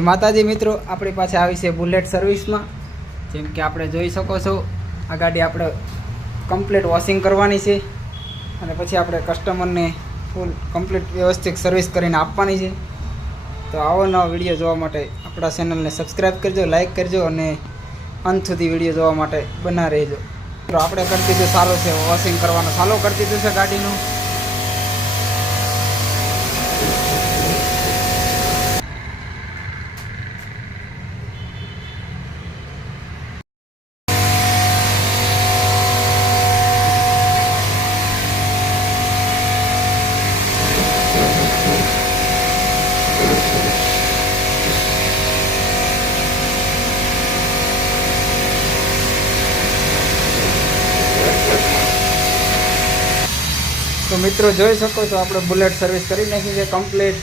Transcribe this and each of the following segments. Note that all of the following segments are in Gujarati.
માતાજી મિત્રો, આપણી પાસે આવી છે બુલેટ સર્વિસમાં। જેમ કે આપણે જોઈ શકો છો, આ ગાડી આપણે કમ્પ્લીટ વોશિંગ કરવાની છે અને પછી આપણે કસ્ટમરને ફૂલ કમ્પ્લીટ વ્યવસ્થિત સર્વિસ કરીને આપવાની છે। તો આવો નવો વિડીયો જોવા માટે આપણા ચેનલને સબસ્ક્રાઈબ કરજો, લાઈક કરજો અને અંત સુધી વિડીયો જોવા માટે બના રહેજો। તો આપણે કરી દીધું ચાલુ છે, વોશિંગ કરવાનું ચાલુ કરી દીધું છે ગાડીનું। તો મિત્રો જોઈ શકો છો, આપણે બુલેટ સર્વિસ કરી નાખી છે કમ્પ્લીટ।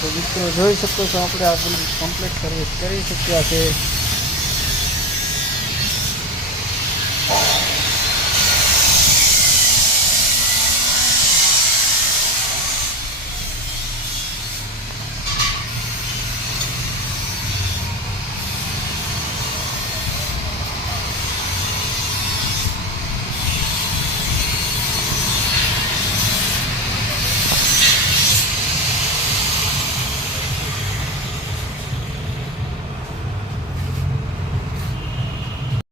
તો મિત્રો જોઈ શકો છો, આપણે કમ્પ્લીટ સર્વિસ કરી શક્યા છે।